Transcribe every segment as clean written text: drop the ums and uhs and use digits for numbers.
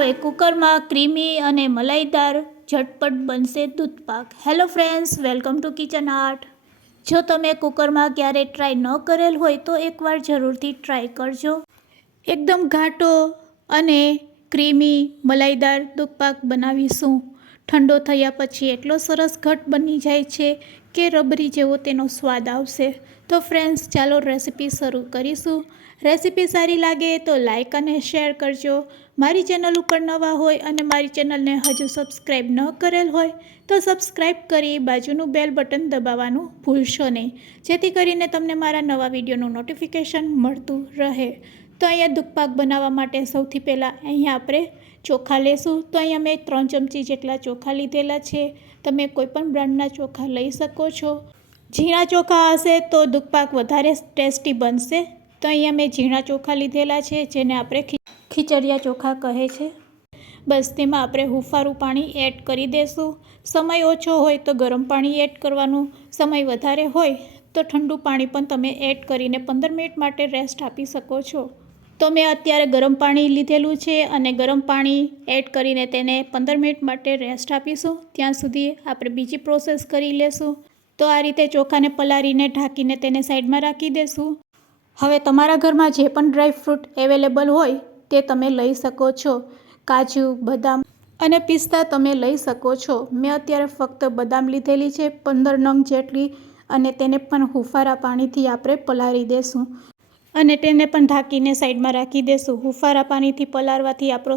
હવે કુકરમાં ક્રીમી અને મલાઈદાર ઝટપટ બનશે દૂધ પાક. Hello friends, welcome to kitchen art. જો તમે કુકરમાં ક્યારે ટ્રાય ન કરેલ હોય તો એકવાર જરૂરથી ટ્રાય કરજો. એકદમ ઘાટો અને ક્રીમી મલાઈદાર દૂધ પાક બનાવીશું. ઠંડો થયા પછી એટલો સરસ ઘટ બની જાય છે કે રબરી જેવો તેનો સ્વાદ આવશે. તો ફ્રેન્ડ્સ, ચાલો રેસીપી શરૂ કરીશું. રેસીપી સારી લાગે તો લાઈક અને શેર કરજો. મારી ચેનલ ઉપર નવા હોય અને મારી ચેનલને હજુ સબસ્ક્રાઈબ ન કરેલ હોય તો સબસ્ક્રાઈબ કરી બાજુનું બેલ બટન દબાવવાનું ભૂલશો નહીં, જેથી કરીને તમને મારા નવા વિડીયોનું નોટિફિકેશન મળતું રહે. તો અહીંયા દૂધ પાક બનાવવા માટે સૌથી પહેલાં અહીંયા આપણે ચોખા લેશું. તો અહીંયા મેં 3 ચમચી જેટલા ચોખા લીધેલા છે. તમે કોઈપણ બ્રાન્ડના ચોખા લઈ શકો છો. ઝીણા ચોખા હશે તો દૂધ પાક વધારે ટેસ્ટી બનશે. તો અહીંયા મેં ઝીણા ચોખા લીધેલા છે, જેને આપણે ખીચડિયા ચોખા કહે છે. બસ તેમાં આપણે હુંફાળું પાણી એડ કરી દઈશું. સમય ઓછો હોય તો ગરમ પાણી એડ કરવાનું, સમય વધારે હોય તો ઠંડુ પાણી પણ તમે એડ કરીને 15 મિનિટ માટે રેસ્ટ આપી શકો છો. તો મેં અત્યારે ગરમ પાણી લીધેલું છે અને ગરમ પાણી એડ કરીને તેને 15 મિનિટ માટે રેસ્ટ આપીશું. ત્યાં સુધી આપણે બીજી પ્રોસેસ કરી લેશું. તો આ રીતે ચોખાને પલાળીને ઢાંકીને તેને સાઈડમાં રાખી દઈશું. હવે તમારા ઘરમાં જે પણ ડ્રાયફ્રૂટ અવેલેબલ હોય તે તમે લઈ શકો છો. કાજુ, બદામ અને પિસ્તા તમે લઈ શકો છો. મેં અત્યારે ફક્ત બદામ લીધેલી છે 15 નંગ જેટલી, અને તેને પણ હુંફાળા પાણીથી આપણે પલાળી દેશું અને તેને પણ ઢાંકીને સાઈડમાં રાખી દેશું. હુંફાળા પાણીથી પલાળવાથી આપણો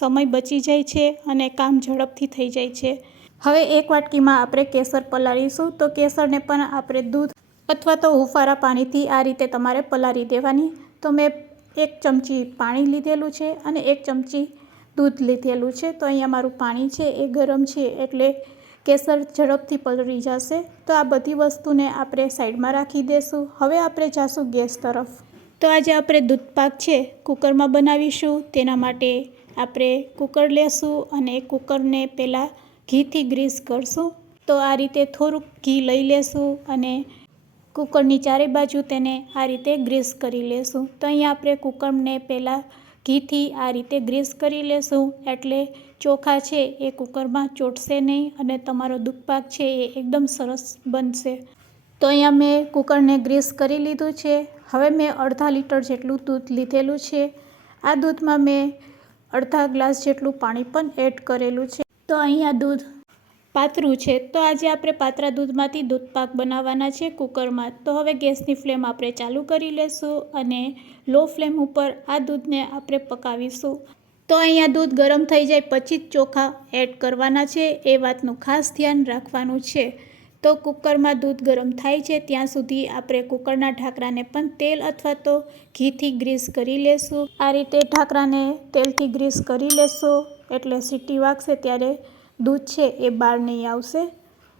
સમય બચી જાય છે અને કામ ઝડપથી થઈ જાય છે. હવે એક વાટકીમાં આપણે કેસર પલાળીશું. તો કેસરને પણ આપણે દૂધ અથવા તો હુંફાળા પાણીથી આ રીતે તમારે પલાળી દેવાની. તો મેં 1 ચમચી પાણી લીધેલું છે અને 1 ચમચી દૂધ લીધેલું છે. તો અહીંયા મારું પાણી છે એ ગરમ છે એટલે કેસર ઝડપથી પલળી જશે. તો આ બધી વસ્તુને આપણે સાઈડમાં રાખી દઈશું. હવે આપણે જાશું ગેસ તરફ. તો આજે આપણે દૂધ પાક છે કુકરમાં બનાવીશું. તેના માટે આપણે કુકર લેશું અને કુકરને પહેલાં ઘીથી ગ્રીસ કરશું. તો આ રીતે થોડુંક ઘી લઈ લેશું અને કુકરની ચારે બાજુ તેને આ રીતે ગ્રીસ કરી લેશું. તો અહીંયા આપણે કુકરને પહેલાં ઘીથી આ રીતે ગ્રીસ કરી લેશું, એટલે ચોખા છે એ કુકરમાં ચોંટશે નહીં અને તમારો દૂધ પાક છે એ એકદમ સરસ બનશે. તો અહીંયા મેં કુકરને ગ્રીસ કરી લીધું છે. હવે મેં અડધા લીટર જેટલું દૂધ લીધેલું છે. આ દૂધમાં મેં અડધા ગ્લાસ જેટલું પાણી પણ એડ કરેલું છે. તો અહીંયા દૂધ પાતળું છે. તો આજે આપણે પાતળા દૂધમાંથી દૂધ પાક બનાવવાના છે કુકરમાં. તો હવે ગેસની ફ્લેમ આપણે ચાલુ કરી લેશું અને લો ફ્લેમ ઉપર આ દૂધને આપણે પકાવીશું. તો અહીંયા દૂધ ગરમ થઈ જાય પછી જ ચોખા એડ કરવાના છે, એ વાતનું ખાસ ધ્યાન રાખવાનું છે. તો કુકરમાં દૂધ ગરમ થાય છે ત્યાં સુધી આપણે કુકરના ઢાંકણાને પણ તેલ અથવા તો ઘીથી ગ્રીસ કરી લેશું. આ રીતે ઢાંકણાને તેલથી ગ્રીસ કરી લેશું એટલે સીટી વાગશે ત્યારે દૂધ છે એ બહાર નહીં આવશે.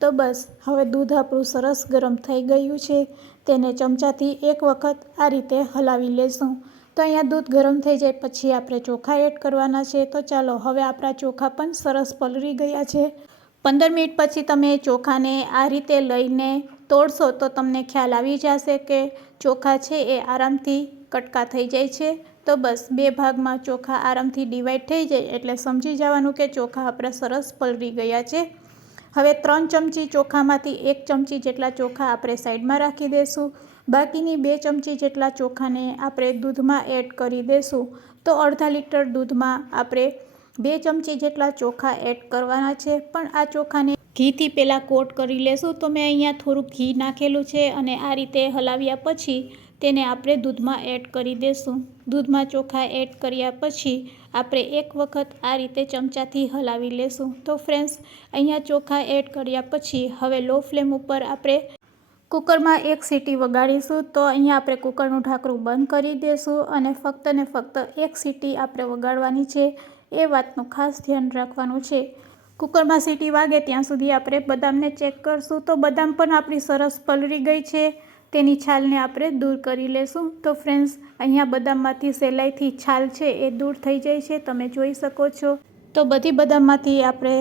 તો બસ હવે દૂધ આપણું સરસ ગરમ થઈ ગયું છે. તેને ચમચાથી એક વખત આ રીતે હલાવી લેશું. તો અહીંયા દૂધ ગરમ થઈ જાય પછી આપણે ચોખા એડ કરવાના છે. તો ચાલો, હવે આપણા ચોખા પણ સરસ પલળી ગયા છે. 15 મિનિટ પછી તમે ચોખાને આ રીતે લઈને તોડશો તો તમને ખ્યાલ આવી જશે કે ચોખા છે એ આરામથી કટકા થઈ જાય છે. તો બસ 2 ભાગમાં ચોખા આરામથી ડિવાઈડ થઈ જાય એટલે સમજી જવાનું કે ચોખા આપણે સરસ પલળી ગયા છે. હવે 3 ચમચી ચોખામાંથી 1 ચમચી જેટલા ચોખા આપણે સાઈડમાં રાખી દઈશું. બાકીની 2 ચમચી જેટલા ચોખાને આપણે દૂધમાં એડ કરી દઈશું. તો અડધા લીટર દૂધમાં આપણે 2 ચમચી જેટલા ચોખા એડ કરવાના છે. પણ આ ચોખાને ઘીથી પહેલાં કોટ કરી લેશું. તો મેં અહીંયા થોડુંક ઘી નાખેલું છે અને આ રીતે હલાવ્યા પછી તેને આપણે દૂધમાં એડ કરી દઈશું. દૂધમાં ચોખા એડ કર્યા પછી આપણે એક વખત આ રીતે ચમચાથી હલાવી લેશું. તો ફ્રેન્ડ્સ, અહીંયા ચોખા એડ કર્યા પછી હવે લો ફ્લેમ ઉપર આપણે કુકરમાં 1 સીટી વગાડીશું. તો અહીંયા આપણે કુકરનું ઢાંકણું બંધ કરી દઈશું અને ફક્ત ને ફક્ત 1 સીટી આપણે વગાડવાની છે, એ વાતનું ખાસ ધ્યાન રાખવાનું છે. કુકરમાં સીટી વાગે ત્યાં સુધી આપણે બદામને ચેક કરશું. તો બદામ પણ આપણી સરસ પલળી ગઈ છે. તેની છાલને આપણે દૂર કરી લેશું. તો ફ્રેન્ડ્સ, અહીંયા બદામમાંથી સહેલાઈથી છાલ છે એ દૂર થઈ જાય છે, તમે જોઈ શકો છો. તો બધી બદામમાંથી આપણે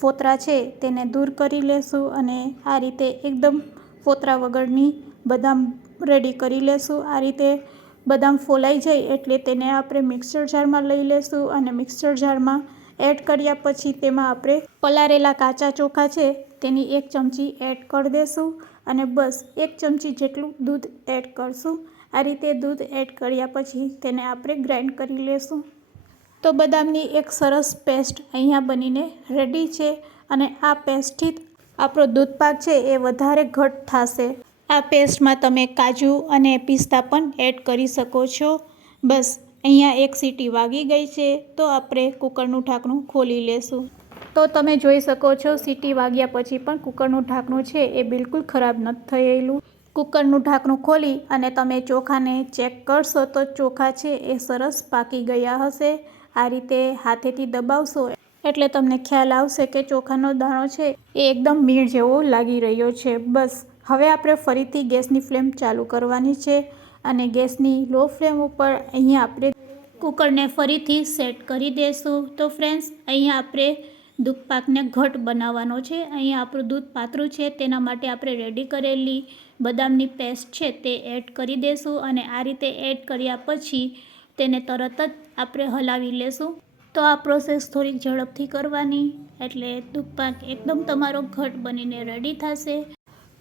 ફોતરા છે તેને દૂર કરી લેશું અને આ રીતે એકદમ ફોતરા વગરની બદામ રેડી કરી લેશું. આ રીતે બદામ ફોલાઈ જાય એટલે તેને આપણે મિક્સર જારમાં લઈ લેશું અને મિક્સર જારમાં એડ કર્યા પછી તેમાં આપણે પલાળેલા કાચા ચોખા છે તેની 1 ચમચી એડ કરી દેશું અને બસ 1 ચમચી જેટલું દૂધ એડ કરશું। આ રીતે દૂધ એડ કર્યા પછી તેને આપણે ગ્રાઇન્ડ કરી લેશું। તો બદામની એક સરસ પેસ્ટ અહીંયા બનીને રેડી છે અને આ પેસ્ટથી આપણો દૂધપાક છે એ વધારે ઘટ થશે। આ પેસ્ટમાં તમે કાજુ અને પિસ્તા પણ એડ કરી શકો છો। બસ અહીંયા 1 સીટી વાગી ગઈ છે તો આપણે કુકરનું ઢાંકણું ખોલી લેશું। તો તમે જોઈ શકો છો સીટી વાગ્યા પછી પણ કુકરનું ઢાંકણું છે એ બિલકુલ ખરાબ નથી થયેલું। કુકરનું ઢાંકણું ખોલી અને તમે ચોખાને ચેક કરશો તો ચોખા છે એ સરસ પાકી ગયા હશે। આ રીતે હાથેથી દબાવશો એટલે તમને ખ્યાલ આવશે કે ચોખાનો દાણો છે એ એકદમ મીણ જેવો લાગી રહ્યો છે। બસ હવે આપણે ફરીથી ગેસની ફ્લેમ ચાલુ કરવાની છે અને ગેસની લો ફ્લેમ ઉપર અહીંયા આપણે કુકરને ફરીથી સેટ કરી દઈશું। તો ફ્રેન્ડ્સ અહીંયા આપણે દૂધપાકને ઘટ બનાવવાનો છે। અહીંયા આપણું દૂધ પાતળું છે તેના માટે આપણે રેડી કરેલી બદામની પેસ્ટ છે તે એડ કરી દઈશું અને આ રીતે એડ કર્યા પછી તેને તરત જ આપણે હલાવી લેશું। તો આ પ્રોસેસ થોડીક ઝડપથી કરવાની એટલે દૂધપાક એકદમ તમારો ઘટ બનીને રેડી થશે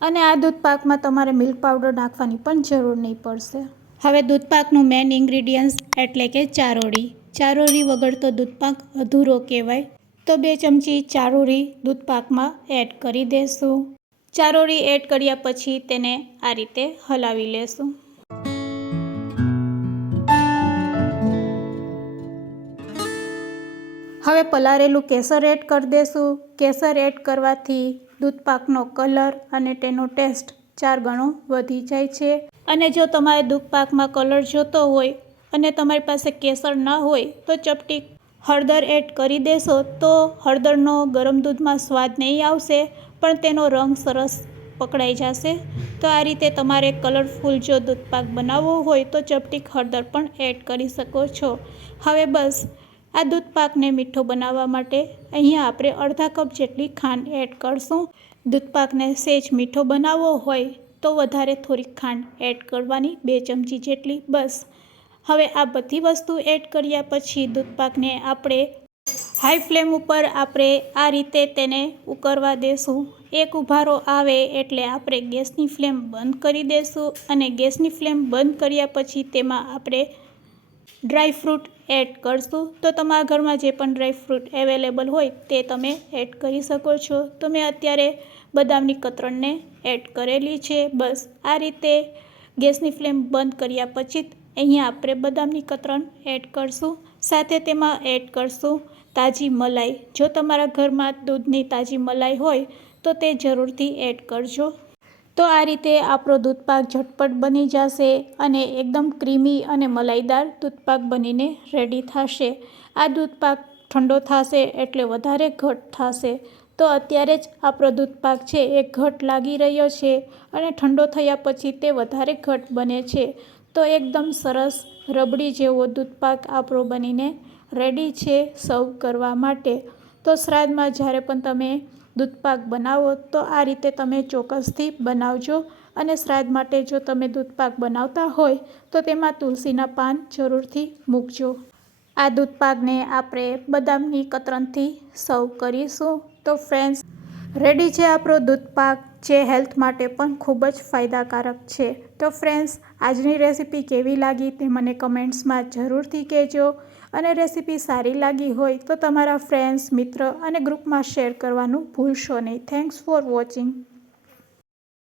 અને આ દૂધપાકમાં તમારે મિલ્ક પાવડર નાખવાની પણ જરૂર નહીં પડશે। હવે દૂધપાકનું મેઇન ઇન્ગ્રીડિયન્ટ્સ એટલે કે ચારોળી। ચારોળી વગર તો દૂધપાક અધૂરો કહેવાય। તો 2 ચમચી ચારોળી દૂધપાકમાં એડ કરી દેશું। ચારોળી એડ કર્યા પછી તેને આ રીતે હલાવી લેશું। હવે પલાળેલું કેસર એડ કરી દેશું। કેસર એડ કરવાથી દૂધપાકનો કલર અને તેનો ટેસ્ટ 4 ગણો વધી જાય છે અને જો તમારે દૂધપાકમાં કલર જોતો હોય અને તમારી પાસે કેસર ના હોય તો ચપટી હળદર એડ કરી દેશો તો હળદરનો ગરમ દૂધમાં સ્વાદ નહીં આવશે પણ તેનો રંગ સરસ પકડાઈ જશે। તો આ રીતે તમારે કલરફુલ જો દૂધપાક બનાવવો હોય તો ચપટી હળદર પણ એડ કરી શકો છો। હવે બસ આ દૂધપાકને મીઠો બનાવવા માટે અહીંયા આપણે અડધા કપ જેટલી ખાંડ એડ કરશું। દૂધપાકને સહેજ મીઠો બનાવવો હોય તો વધારે થોડીક ખાંડ એડ કરવાની 2 ચમચી જેટલી બસ। હવે આ બધી વસ્તુ એડ કર્યા પછી દૂધપાકને આપણે હાઈ ફ્લેમ ઉપર આપણે આ રીતે તેને ઉકળવા દેશું। એક ઉભારો આવે એટલે આપણે ગેસની ફ્લેમ બંધ કરી દેશું અને ગેસની ફ્લેમ બંધ કર્યા પછી તેમાં આપણે ડ્રાય ફ્રૂટ એડ કરશું। તો તમારા ઘરમાં જે પણ ડ્રાય ફ્રૂટ અવેલેબલ હોય તે તમે એડ કરી શકો છો। તો મેં અત્યારે બદામની કતરણને એડ કરેલી છે। બસ આ રીતે ગેસની ફ્લેમ બંધ કર્યા પછી અહીંયા આપણે બદામની કતરણ એડ કરશું। સાથે તેમાં એડ કરશું તાજી મલાઈ। જો તમારા ઘરમાં દૂધની તાજી મલાઈ હોય તો તે જરૂરથી એડ કરજો। તો આ રીતે આપણો દૂધપાક ઝટપટ બની જશે અને એકદમ ક્રીમી અને મલાઈદાર દૂધપાક બનીને રેડી થશે। આ દૂધપાક ઠંડો થશે એટલે વધારે ઘટ થશે। તો અત્યારે જ આપણો દૂધપાક છે એ ઘટ લાગી રહ્યો છે અને ઠંડો થયા પછી તે વધારે ઘટ બને છે। તો એકદમ સરસ રબડી જેવો દૂધપાક આપણો બનીને રેડી છે સર્વ કરવા માટે। તો શ્રાદ્ધમાં જ્યારે પણ તમે દૂધપાક બનાવો તો આ રીતે તમે ચોક્કસથી બનાવજો અને શ્રાદ્ધ માટે જો તમે દૂધપાક બનાવતા હોય તો તેમાં તુલસીના પાન જરૂરથી મૂકજો। આ દૂધપાકને આપણે બદામની કતરણથી સર્વ કરીશું। તો ફ્રેન્ડ્સ રેડી છે આપણો દૂધપાક જે હેલ્થ માટે પણ ખૂબ જ ફાયદાકારક છે। તો ફ્રેન્ડ્સ આજની રેસીપી કેવી લાગી તે મને કમેન્ટ્સમાં જરૂરથી કહેજો અને રેસીપી સારી લાગી હોય તો તમારા ફ્રેન્ડ્સ મિત્ર અને ગ્રુપમાં શેર કરવાનું ભૂલશો નહીં। Thanks for watching.